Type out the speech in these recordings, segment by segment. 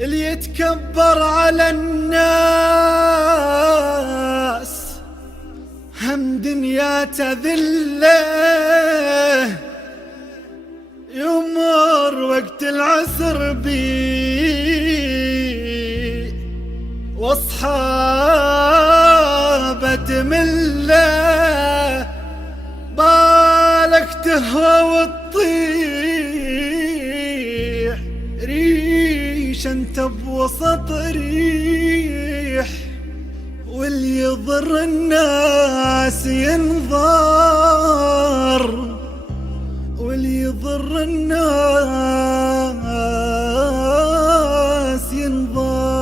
اللي يتكبر على الناس هم دنياته ذله، يمر وقت العسر بي واصحابه تمله، بالك تهوى وتطيح ريش انت بوسط ريح، واللي يضر الناس ينظر، واللي يضر الناس ينظر.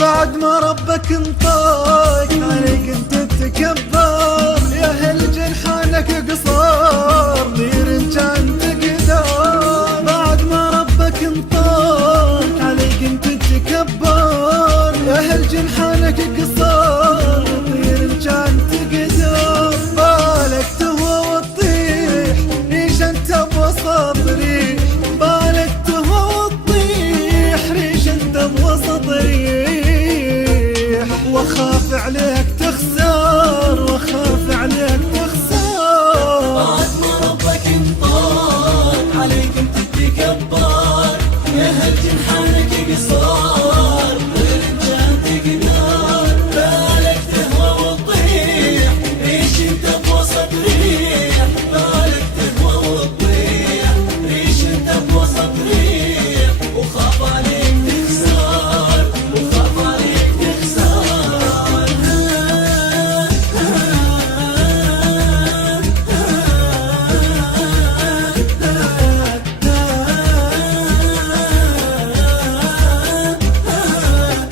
بعد ما ربك انطاك عليك انت تتكبر، يا هل جنحانك قصار دير ان كان تقدر. بعد ما ربك انطاك عليك انت تتكبر، يا هل جنحانك قصار دير ان كان تقدر. بالك تهوى وتطيح ريش انت بوسط ريح، بالك تهوى وتطيح ريش انت بوسط ريح، واخاف عليك تخسر، واخاف عليك تخسر. بعد ما ربك انطاك عليك انت تتكبر، يا هل جنحانك قصار غير كان تقدر. بالك تهوى وتطيح ريش انت بوسط ريح، بالك تهوى وتطيح ريش انت بوسط ريح، وخاف عليك تخسر، وخاف عليك تخسر.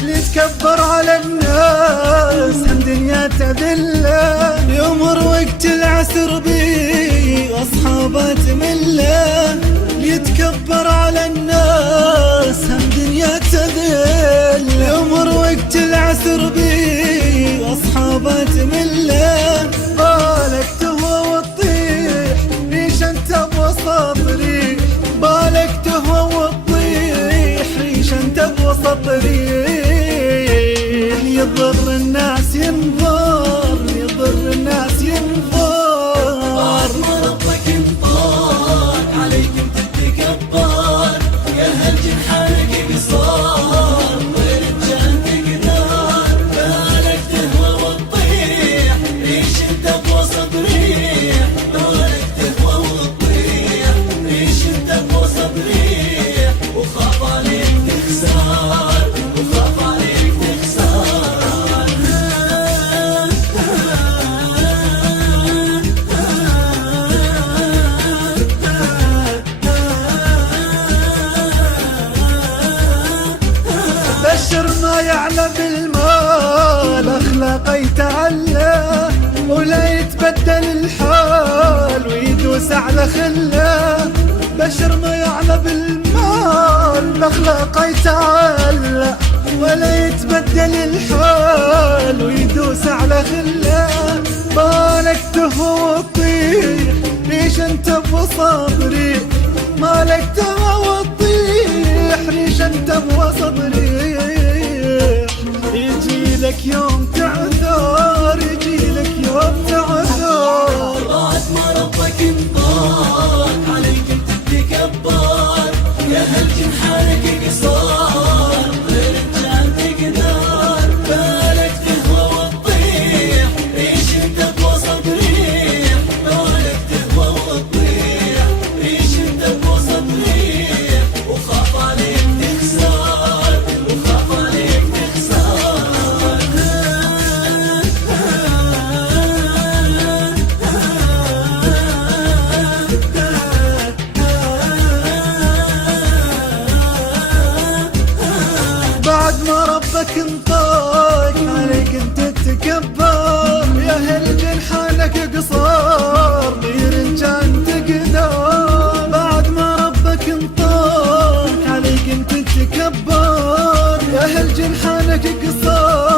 اللي يتكبر على الناس هم دنياته ذله، يمر وقت العسر بي واصحابه تمله. اللي يتكبر على الناس هم دنياته ذله، يمر وقت العسر بي واصحابه تمله. بالك تهوى وتطيح ريش انت بوسط ريح، بالك تهوى وتطيح ريش انت بوسط ريح، يضر الناس ينظر، يضر الناس ينظر. بعد ما ربك انطاك عليك انت تتكبر، يا هل جنحانك قصار غير كان تقدر. بالك تهوى وتطيح ريش انت بوسط ريح، بالك تهوى وتطيح ريش انت بوسط ريح، وخاف عليك تخسر، وخاف عليك تخسر. بشر ما يعلى بالمال اخلاقه يتعلى، ولا يتبدل الحال ويدوس على خله. بشر ما يعلى بالمال اخلاقه يتعلى، ولا يتبدل الحال ويدوس على خله. بالك تهوى وتطيح ريش انت بوسط ريح، مالك تهوى وتطيح ريش انت بوسط ريح. يجي لك يوم تعذر، يجي لك يوم تعذر. بعد ما ربك انطاك عليك انت تتكبر، يا هل جنحانك قصار غير كان تقدر. بالك تهوى وتطيح ريش انت بوسط ريح، بالك تهوى وتطيح ريش انت بوسط ريح، وخاف عليك تخسر، وخاف عليك تخسر. بعد ما ربك انطاك عليك انت تتكبر، يا هل جنحانك قصار غير ان كان تقدر. بعد ما ربك انطاك عليك انت تتكبر، يا هل جنحانك قصار